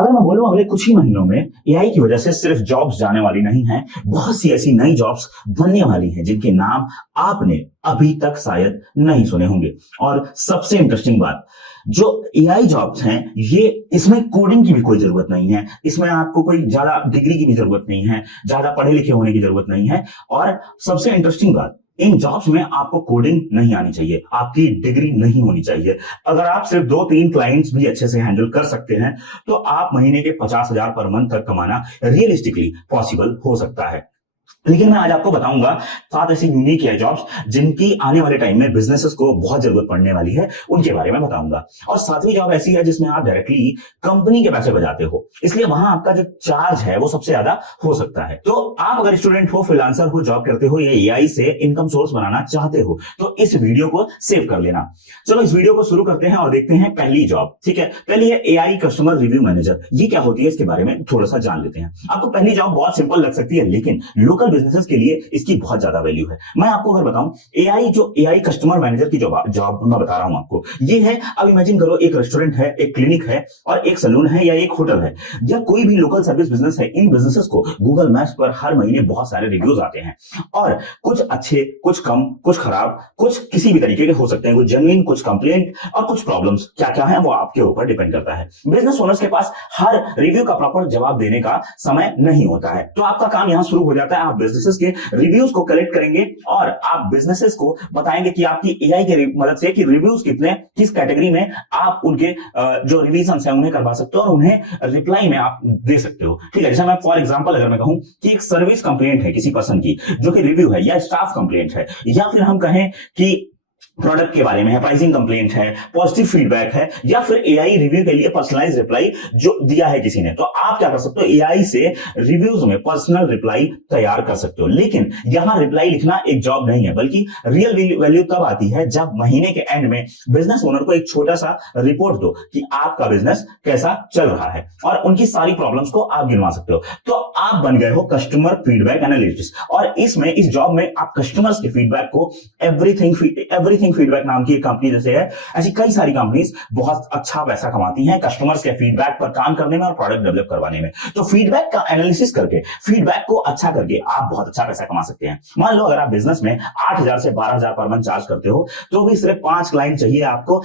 अगर मैं बोलूं अगले कुछ ही महीनों में एआई की वजह से सिर्फ जॉब्स जाने वाली नहीं है, बहुत सी ऐसी नई जॉब्स बनने वाली हैं जिनके नाम आपने अभी तक शायद नहीं सुने होंगे। और सबसे इंटरेस्टिंग बात, जो एआई जॉब्स हैं ये इसमें कोडिंग की भी कोई जरूरत नहीं है, इसमें आपको कोई ज्यादा डिग्री की भी जरूरत नहीं है, ज्यादा पढ़े लिखे होने की जरूरत नहीं है। और सबसे इंटरेस्टिंग बात, इन जॉब्स में आपको कोडिंग नहीं आनी चाहिए, आपकी डिग्री नहीं होनी चाहिए। अगर आप सिर्फ 2-3 क्लाइंट्स भी अच्छे से हैंडल कर सकते हैं तो आप महीने के 50,000 पर मंथ तक कमाना रियलिस्टिकली पॉसिबल हो सकता है। लेकिन मैं आज आपको बताऊंगा 7 ऐसी यूनिक है जॉब्स जिनकी आने वाले टाइम में बिजनेसेस को बहुत जरूरत पड़ने वाली है, उनके बारे में बताऊंगा। और 7वीं जॉब ऐसी है जिसमें आप डायरेक्टली कंपनी के पैसे बचाते हो, इसलिए वहां आपका जो चार्ज है वो सबसे ज्यादा हो सकता है। तो आप अगर स्टूडेंट हो, फ्रीलांसर हो, जॉब करते हो या एआई से इनकम सोर्स बनाना चाहते हो तो इस वीडियो को सेव कर लेना। चलो इस वीडियो को शुरू करते हैं और देखते हैं पहली जॉब। ठीक है, पहली है एआई कस्टमर रिव्यू मैनेजर। ये क्या होती है इसके बारे में थोड़ा सा जान लेते हैं। आपको पहली जॉब बहुत सिंपल लग सकती है, लेकिन लोकल बिजनेसेस के लिए इसकी बहुत ज्यादा वैल्यू है। मैं आपको अगर बताऊं, एआई कस्टमर मैनेजर की जॉब मैं बता रहा हूं आपको, ये है, अब इमेजिन करो एक रेस्टोरेंट है, एक क्लिनिक है और एक सैलून है या एक होटल है या कोई भी लोकल सर्विस बिजनेस है। इन बिजनेसेस को गूगल मैप्स पर हर महीने बहुत सारे रिव्यूज आते हैं और कुछ अच्छे, कुछ कम, कुछ खराब, कुछ किसी भी तरीके के हो सकते हैं, कुछ जेन्युइन, कुछ कंप्लेंट और कुछ प्रॉब्लम्स। क्या क्या है वो आपके ऊपर डिपेंड करता है। बिजनेस ओनर्स के पास हर रिव्यू का प्रॉपर जवाब देने का समय नहीं होता है, तो आपका काम यहां शुरू हो जाता है। आप बिजनेसेस के रिव्यूज को कलेक्ट करेंगे और आप बिजनेसेस को बताएंगे कि आपकी एआई की मदद से कि रिव्यूज कितने, किस कैटेगरी में आप उनके जो रिवीजन है उन्हें करवा सकते हो और उन्हें रिप्लाई में आप दे सकते हो। ठीक है, जैसे मैं फॉर एग्जांपल अगर मैं कहूं कि एक सर्विस कंप्लेंट है किसी पर्सन की जो कि रिव्यू है, या स्टाफ कंप्लेंट है, या फिर हम कहें कि प्रोडक्ट के बारे में है, प्राइसिंग कंप्लेंट है, पॉजिटिव फीडबैक है, या फिर एआई रिव्यू के लिए पर्सनलाइज रिप्लाई जो दिया है किसी ने, तो आप क्या कर सकते हो, एआई से रिव्यूज में पर्सनल रिप्लाई तैयार कर सकते हो। लेकिन यहां रिप्लाई लिखना एक जॉब नहीं है, बल्कि रियल वैल्यू तब आती है जब महीने के एंड में बिजनेस ओनर को एक छोटा सा रिपोर्ट दो कि आपका बिजनेस कैसा चल रहा है और उनकी सारी प्रॉब्लम्स को आप गिनवा सकते हो। तो आप बन गए हो कस्टमर फीडबैक एनालिस्ट। और इसमें, इस जॉब में आप कस्टमर्स के फीडबैक को एवरीथिंग फीडबैक नाम की एक कंपनी जैसे है, ऐसी कई सारी कंपनीज बहुत अच्छा पैसा कमाती हैं कस्टमर्स के फीडबैक पर काम करने में और प्रोडक्ट डेवलप करवाने में। तो फीडबैक का एनालिसिस करके, फीडबैक को अच्छा करके आप बहुत अच्छा पैसा कमा सकते हैं। मान लो अगर आप बिजनेस में 8,000 से 12,000 पर मंथ चार्ज करते हो तो भी सिर्फ 5 क्लाइंट चाहिए आपको,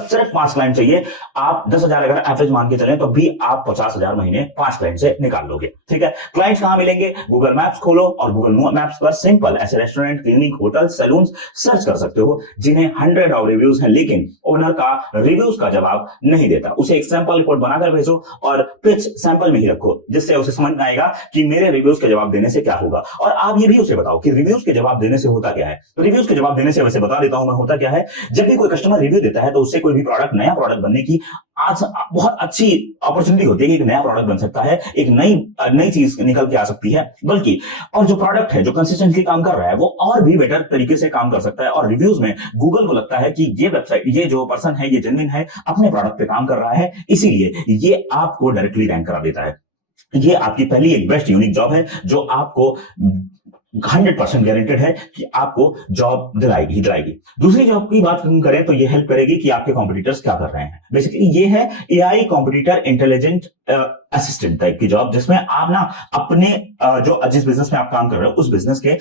सिर्फ 5 क्लाइंट चाहिए। आप 10,000 अगर एवरेज मान के चलें तो भी आप 50,000 महीने 5 क्लाइंट से निकाल लोगे। ठीक है, क्लाइंट्स कहां मिलेंगे? गूगल मैप्स खोलो और गूगल मैप्स पर सिंपल ऐसे restaurant, clinic, hotel, salon search कर सकते हो जिन्हें 100 ऑफ रिव्यूज हैं, लेकिन ओनर का रिव्यूज का जवाब नहीं देता। उसे एक सैंपल रिपोर्ट बनाकर भेजो और पिच सैंपल में ही रखो, जिससे उसे समझ में आएगा कि मेरे रिव्यूज के जवाब देने से क्या होगा। और आप ये भी उसे बताओ कि रिव्यूज के जवाब देने से होता क्या है। रिव्यूज के जवाब देने से, वैसे बता देता हूं मैं, होता क्या है, जब भी कोई कस्टमर रिव्यू देता है तो उससे कोई भी नया प्रोडक्ट बनने की आज बहुत अच्छी अपॉर्चुनिटी होती है कि एक नया प्रोडक्ट बन सकता है, एक नई चीज निकल के आ सकती है, बल्कि और जो प्रोडक्ट है, जो कंसिस्टेंटली काम कर रहा है, वो और भी बेटर तरीके से काम कर सकता है। और रिव्यूज में गूगल को लगता है कि ये वेबसाइट, ये जो पर्सन है, ये जेन्युइन है, अपने प्रोडक्ट पे काम कर रहा है, इसीलिए ये आपको डायरेक्टली रैंक करा देता है। ये आपकी पहली एक बेस्ट यूनिक जॉब है जो आपको 100% गारंटेड है कि आपको जॉब दिलाएगी। दूसरी जॉब की बात हम करें तो ये हेल्प करेगी कि आपके कॉम्पिटिटर्स क्या कर रहे हैं। बेसिकली ये है AI competitor intelligent assistant type की जॉब, जिसमें आप ना अपने जो जिस बिजनेस में आप काम कर रहे हो उस बिजनेस के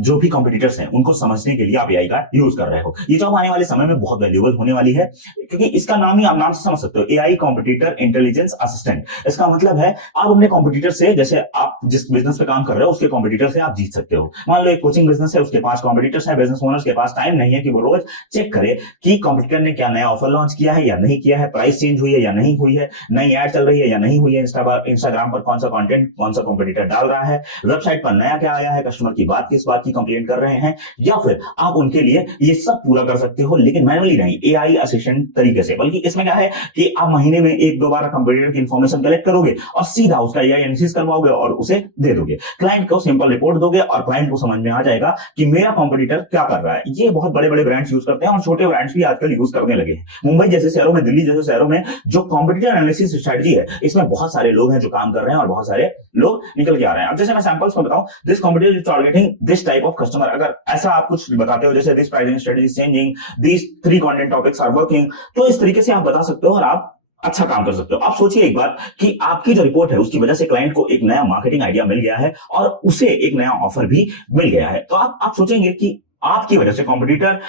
जो भी कॉम्पिटिटर्स हैं उनको समझने के लिए आप एआई का यूज कर रहे हो। ये जॉब आने वाले समय में बहुत वैल्यूएबल होने वाली है, क्योंकि इसका नाम ही आप नाम से समझ सकते हो, एआई कॉम्पिटिटर इंटेलिजेंस असिस्टेंट। इसका मतलब है आप अपने कॉम्पिटिटर से, जैसे आप जिस बिजनेस पे काम कर रहे हो उसके कॉम्पिटिटर से आप जीत सकते हो। मान लो एक कोचिंग बिजनेस है, उसके पास कॉम्पिटिटर्स है, बिजनेस ओनर्स के पास टाइम नहीं है कि वो रोज चेक करे कि कॉम्पिटिटर ने क्या नया ऑफर लॉन्च किया है या नहीं किया है, प्राइस चेंज हुई है या नहीं हुई है, नई ऐड चल रही है या नहीं हुई है, इंस्टाग्राम पर कौन सा कंटेंट कौन सा कॉम्पिटिटर डाल रहा है, वेबसाइट पर नया क्या आया है, कस्टमर की बात किस बात की कंप्लेंट कर रहे हैं, या फिर आप उनके लिए ये सब पूरा कर सकते हो, लेकिन मैनुअली नहीं, एआई असिस्टेंट तरीके से। बल्कि इसमें क्या है कि आप महीने में 1-2 बार कंप्यूटर की इंफॉर्मेशन कलेक्ट करोगे और सीधा उसका एआई एनालिसिस करवाओगे और उसे दे दोगे। क्लाइंट को सिंपल रिपोर्ट दोगे और क्लाइंट को समझ में आ जाएगा कि मेरा कंपटीटर क्या कर रहा है। ये बहुत बड़े बड़े ब्रांड्स यूज करते हैं और छोटे ब्रांड्स भी आजकल यूज करने लगे हैं। मुंबई जैसे शहरों में, दिल्ली जैसे शहरों में जो कॉम्पिटिटर एनालिसिस स्ट्रेटजी है, इसमें बहुत सारे लोग हैं जो काम कर रहे हैं और बहुत सारे लोग निकल के आ रहे हैं। अब जैसे मैं सैंपल्स में बताऊं, this competitor is targeting this type of customer, अगर ऐसा आप कुछ बताते हो जैसे this pricing strategy is changing, these 3 content topics are working, तो इस तरीके से आप बता सकते हो और आप अच्छा काम कर सकते हो। आप सोचिए एक बार कि आपकी जो रिपोर्ट है उसकी वजह से क्लाइंट को एक नया मार्केटिंग आइडिया मिल गया है और उसे एक नया ऑफर भी मिल गया है। तो आप सोचेंगे कि आपकी वजह से कॉम्पिटिटर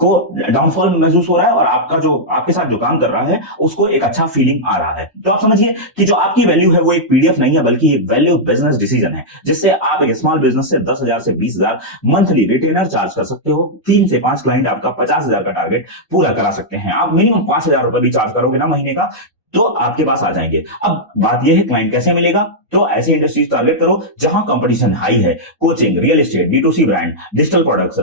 को डाउनफॉल महसूस हो रहा है और आपका जो आपके साथ जो काम कर रहा है उसको एक अच्छा फीलिंग आ रहा है। तो आप समझिए कि जो आपकी वैल्यू है वो एक पीडीएफ नहीं है बल्कि एक वैल्यू बिजनेस डिसीजन है, जिससे आप एक स्मॉल बिजनेस से 10,000 से 20,000 मंथली रिटेनर चार्ज कर सकते हो। 3 से 5 क्लाइंट आपका 50,000 का टारगेट पूरा करा सकते हैं। आप मिनिमम 5,000 रुपए भी चार्ज करोगे ना महीने का, तो आपके पास आ जाएंगे। अब बात यह है क्लाइंट कैसे मिलेगा, तो ऐसी इंडस्ट्रीज टारगेट करो जहां कंपटीशन हाई है। Coaching, real estate, B2C brand, digital products,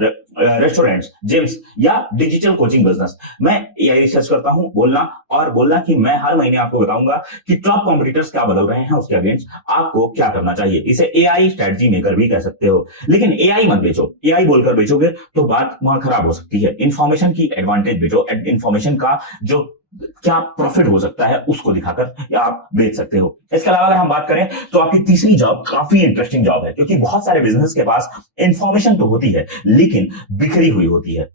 restaurants, gyms या डिजिटल कोचिंग बिजनेस। मैं एआई रिसर्च करता हूं, बोलना कि मैं हर महीने आपको बताऊंगा कि टॉप कॉम्पिटिटर्स क्या बदल रहे हैं, उसके अगेंस्ट आपको क्या करना चाहिए। इसे एआई स्ट्रेटजी मेकर भी कह सकते हो। लेकिन एआई मत बेचो, एआई बोलकर बेचोगे तो बात वहां खराब हो सकती है। इंफॉर्मेशन की एडवांटेज बेचो, इंफॉर्मेशन का जो क्या प्रॉफिट हो सकता है उसको दिखाकर या आप बेच सकते हो। इसके अलावा अगर हम बात करें तो आपकी तीसरी जॉब काफी इंटरेस्टिंग जॉब है, क्योंकि बहुत सारे बिजनेस के पास इंफॉर्मेशन तो होती है लेकिन बिखरी हुई होती है।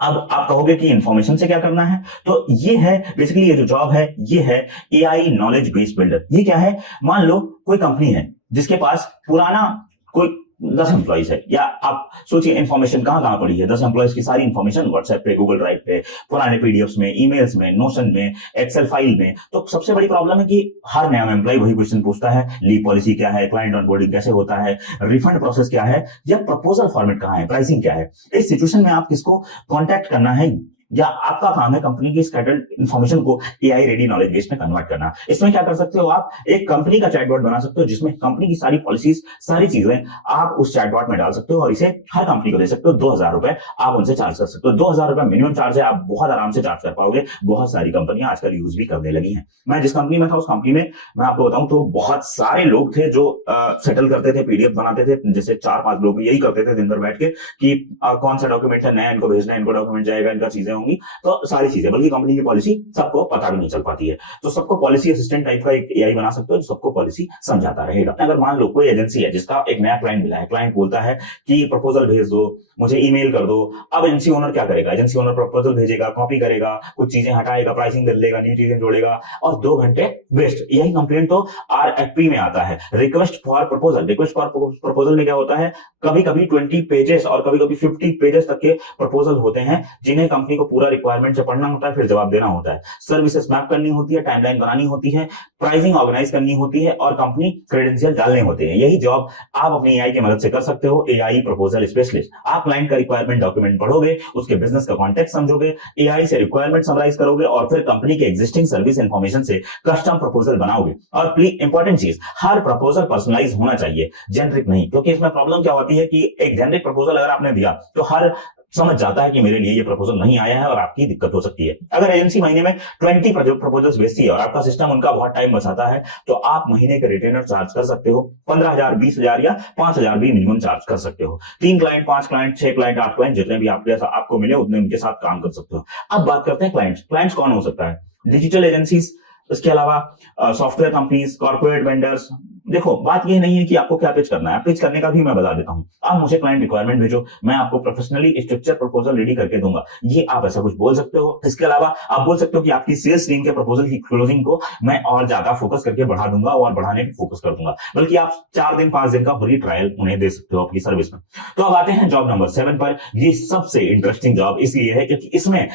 अब आप कहोगे कि इंफॉर्मेशन से क्या करना है, तो ये है बेसिकली ये जो जॉब है ये है एआई नॉलेज बेस बिल्डर। ये क्या है, मान लो कोई कंपनी है जिसके पास पुराना कोई 10 एम्प्लॉइज है, या आप सोचिए इंफॉर्मेशन कहां कहां पड़ी है। 10 एम्प्लॉइज की सारी इंफॉर्मेशन व्हाट्सएप पे, गूगल ड्राइव पे, पुराने पीडीएफ्स में, ईमेल्स में, नोशन में, एक्सेल फाइल में। तो सबसे बड़ी प्रॉब्लम है कि हर नया एम्प्लॉय वही क्वेश्चन पूछता है, लीव पॉलिसी क्या है, क्लाइंट ऑनबोर्डिंग कैसे होता है, रिफंड प्रोसेस क्या है, या प्रपोजल फॉर्मेट कहां है, प्राइसिंग क्या है। इस सिचुएशन में आप किसको कॉन्टैक्ट करना है, या आपका काम है कंपनी की स्कैटर्ड इंफॉर्मेशन को एआई रेडी नॉलेज बेस में कन्वर्ट करना। इसमें क्या कर सकते हो, आप एक कंपनी का चैटबॉट बना सकते हो जिसमें कंपनी की सारी पॉलिसीज, सारी चीजें आप उस चैटबॉट में डाल सकते हो और इसे हर कंपनी को दे सकते हो। 2,000 रुपए आप उनसे चार्ज कर सकते हो। 2,000 रुपए मिनिमम चार्ज है, आप बहुत आराम से चार्ज कर पाओगे। बहुत सारी कंपनियां आजकल यूज भी करने लगी हैं। मैं जिस कंपनी में था उस कंपनी में मैं आपको बताऊं तो बहुत सारे लोग थे जो सेटल करते थे, पीडीएफ बनाते थे। जैसे 4-5 लोग यही करते थे दिन भर बैठ के कि कौन सा डॉक्यूमेंट है नया, इनको भेजना है, इनको डॉक्यूमेंट जाएगा, इनका चीजें होंगी, तो सारी चीजें। बल्कि कंपनी की पॉलिसी सबको पता भी नहीं चल पाती है। तो सबको पॉलिसी असिस्टेंट टाइप का एक एआई बना सकते हो जो सबको पॉलिसी समझाता रहेगा। अगर मान लो कोई एजेंसी है जिसका एक नया क्लाइंट मिला है, क्लाइंट बोलता है कि प्रपोजल भेज दो, मुझे ईमेल कर दो। अब एजेंसी ओनर क्या करेगा, एजेंसी ओनर प्रपोजल भेजेगा, कॉपी करेगा, कुछ चीजें हटाएगा, प्राइसिंग कर लेगा, न्यू चीजें जोड़ेगा और 2 घंटे वेस्ट। यही कंप्लेंट तो आरएफपी में आता है, request for proposal. Request for proposal में क्या होता है, कभी कभी 20 पेजेस और कभी कभी 50 पेजेस तक के प्रपोजल होते हैं जिन्हें कंपनी को पूरा रिक्वायरमेंट से पढ़ना होता है, फिर जवाब देना होता है, सर्विसेज मैप करनी होती है, टाइमलाइन बनानी होती है, प्राइसिंग ऑर्गेनाइज करनी होती है और कंपनी क्रेडेंशियल डालने होते हैं। यही जॉब आप अपनी एआई की मदद से कर सकते हो, एआई प्रपोजल स्पेशलिस्ट। आप क्लाइंट का रिक्वायरमेंट डॉक्यूमेंट पढ़ोगे, उसके बिजनेस का कॉन्टेक्ट समझोगे, एआई से रिक्वायरमेंट समराइज करोगे और फिर कंपनी के एग्जिस्टिंग सर्विस इंफॉर्मेशन से कस्टम प्रपोजल बनाओगे। और प्लीज इंपॉर्टेंट चीज, हर प्रपोजल पर्सनलाइज होना चाहिए, जेनरिक नहीं। क्योंकि इसमें प्रॉब्लम क्या होती है कि एक जेनरिक प्रपोजल अगर आपने दिया तो हर समझ जाता है कि मेरे लिए ये प्रपोजल नहीं आया है और आपकी दिक्कत हो सकती है। अगर एजेंसी महीने में 20 प्रपोजल्स भेजती है और आपका सिस्टम उनका बहुत टाइम बचाता है तो आप महीने के रिटेनर चार्ज कर सकते हो 15,000, 20,000 या 5,000 भी मिनिमम चार्ज कर सकते हो। 3 क्लाइंट, 5 क्लाइंट, 6 क्लाइंट, 8 क्लाइंट, जितने भी आपको मिले उतने उनके साथ काम कर सकते हो। अब बात करते हैं क्लाइंट्स। क्लाइंट्स कौन हो सकता है, डिजिटल एजेंसीज, इसके अलावा सॉफ्टवेयर कंपनीज, कॉर्पोरेट वेंडर्स। देखो बात ये नहीं है कि आपको क्या पिच करना है, पिच करने का भी मैं बता देता हूं। आप मुझे क्लाइंट रिक्वायरमेंट भेजो, मैं आपको प्रोफेशनली स्ट्रक्चर प्रपोजल रेडी करके दूंगा। ये आप ऐसा कुछ बोल सकते हो। इसके अलावा आप बोल सकते हो कि आपकी सेल्स टीम के प्रपोजल की क्लोजिंग को मैं और ज्यादा फोकस करके बढ़ा दूंगा और बढ़ाने पे फोकस कर दूंगा। बल्कि आप 4 दिन 5 दिन का फ्री ट्रायल उन्हें दे सकते हो अपनी सर्विस में। तो अब आते हैं जॉब नंबर 7 पर। ये सबसे इंटरेस्टिंग जॉब इसलिए है क्योंकि इसमें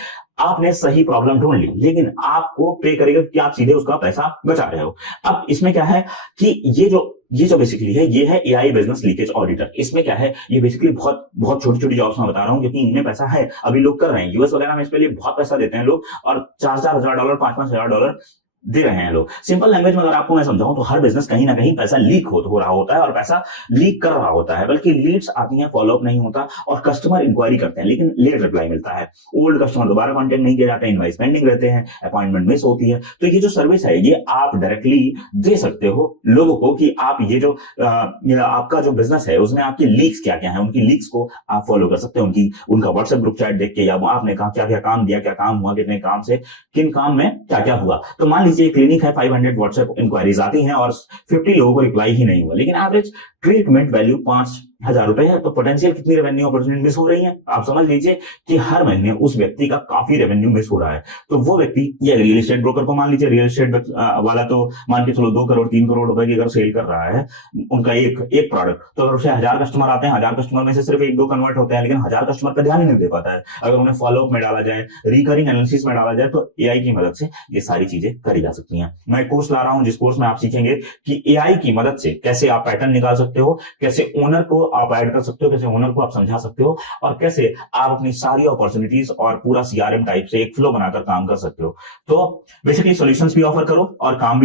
आपने सही प्रॉब्लम ढूंढ ली लेकिन आपको पे करेगा कि आप सीधे उसका पैसा बचा रहे हो। अब इसमें क्या है कि ये जो बेसिकली है ये है एआई बिजनेस लीकेज ऑडिटर। इसमें क्या है, ये बेसिकली बहुत छोटी छोटी जॉब्स मैं बता रहा हूं क्योंकि इनमें पैसा है, अभी लोग कर रहे हैं। यूएस वगैरह में इसके लिए बहुत पैसा देते हैं लोग और $4,000, $5,000 दे रहे हैं लोग। सिंपल लैंग्वेज में अगर आपको मैं समझाऊं तो हर बिजनेस कहीं ना कहीं पैसा लीक हो रहा होता है और पैसा लीक कर रहा होता है। बल्कि लीड्स आती हैं, फॉलोअप नहीं होता और कस्टमर इंक्वायरी करते हैं लेकिन लेट रिप्लाई मिलता है। ओल्ड कस्टमर दोबारा कांटेक्ट नहीं किए जाते, इनवाइस पेंडिंग रहते हैं, अपॉइंटमेंट मिस होती है। तो ये जो सर्विस है ये आप डायरेक्टली दे सकते हो लोगों को कि आप ये जो आपका जो बिजनेस है उसमें आपकी लीक्स क्या क्या है, उनकी लीक्स को आप फॉलो कर सकते हो। उनका व्हाट्सएप ग्रुप चैट देख के, या आपने कहा क्या क्या काम दिया, क्या काम हुआ, कितने काम से किन काम में क्या क्या हुआ। तो मान लीजिए क्लिनिक है, 500 व्हाट्सएप इंक्वायरीज आती हैं और 50 लोगों को रिप्लाई ही नहीं हुआ, लेकिन एवरेज ट्रीटमेंट वैल्यू 1000 रुपए है, तो पोटेंशियल कितनी रेवेन्यू अपॉर्चुनिटी मिस हो रही है? आप समझ लीजिए कि हर महीने उस व्यक्ति का काफी रेवेन्यू मिस हो रहा है। तो वो व्यक्ति, ये रियल एस्टेट ब्रोकर को मान लीजिए, रियल एस्टेट वाला तो मान के चलो 2 करोड़ 3 करोड़ रुपए की अगर सेल कर रहा है उनका एक एक प्रोडक्ट, तो अगर उसे 1000 कस्टमर आते हैं, 1000 कस्टमर में से सिर्फ 1-2 कन्वर्ट होते हैं, लेकिन 1000 कस्टमर पर ध्यान ही नहीं दे पाता है। अगर उन्हें फॉलोअप में डाला जाए, रिकरिंग एनालिसिस में डाला जाए, तो एआई की मदद से ये सारी चीजें करी जा सकती हैं। मैं एक कोर्स ला रहा हूं जिस कोर्स में आप सीखेंगे कि एआई की मदद से कैसे आप पैटर्न निकाल सकते हो, कैसे ओनर को आप ऐड कर सकते हो, कैसे ओनर को आप समझा सकते हो, और कैसे आप अपनी सारी अपॉर्चुनिटीज और पूरा सीआरएम टाइप से एक फ्लो बनाकर काम कर सकते हो। तो बेसिकली सॉल्यूशंस भी ऑफर करो और काम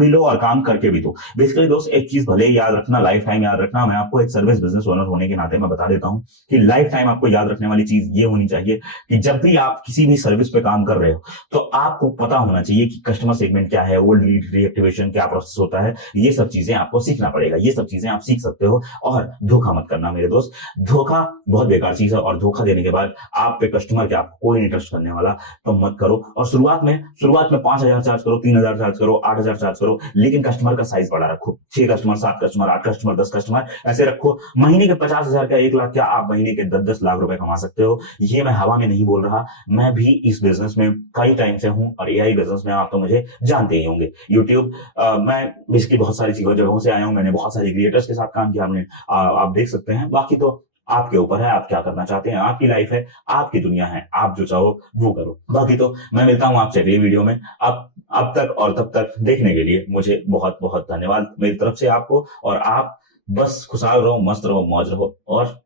भी लो और काम करके भी दो। बेसिकली दोस्त एक चीज भले याद रखना, लाइफ टाइम याद रखना, मैं आपको एक सर्विस बिजनेस ओनर होने के नाते मैं बता देता हूं कि लाइफ टाइम आपको याद रखने वाली चीज ये होनी चाहिए कि जब भी आप किसी भी सर्विस पे काम कर रहे हो तो आपको पता होना चाहिए कि कस्टमर सेगमेंट क्या है, ओल्ड लीड रीएक्टिवेशन क्या प्रोसेस होता है। ये सब चीजें आपको सीखना पड़ेगा, ये सब चीजें आप सीख सकते हो। और धोखा मत करना मेरे दोस्त, धोखा बहुत बेकार चीज है, और धोखा देने के बाद आप पे कस्टमर के आपको कोई नहीं ट्रस्ट करने वाला, तो मत करो। और शुरुआत में 5,000 चार्ज करो, 3,000 चार्ज करो, 8,000 चार्ज करो, लेकिन कस्टमर का साइज बड़ा रखो। 6 कस्टमर, 7 कस्टमर, 8 कस्टमर, 10 कस्टमर ऐसे रखो। महीने के 50,000 का 1 लाख क्या आप महीने के 10-10 लाख रुपए कमा सकते हो। ये मैं हवा में नहीं बोल रहा, मैं भी इस बिजनेस में कई टाइम से हूं, और एआई बिजनेस में आप तो मुझे जानते ही होंगे। यूट्यूब मैं बेसिकली बहुत सारी चीजों जगहों से आया हूं, मैंने बहुत सारे क्रिएटर्स के साथ काम किया, हमने आप देख सकते हैं। बाकी तो आपके ऊपर है, आप क्या करना चाहते हैं, आपकी लाइफ है, आपकी दुनिया है, आप जो चाहो वो करो। बाकी तो मैं मिलता हूं आपसे अगली वीडियो में। अब तक और तब तक देखने के लिए मुझे बहुत बहुत धन्यवाद मेरी तरफ से आपको। और आप बस खुशहाल रहो, मस्त रहो, मौज रहो, और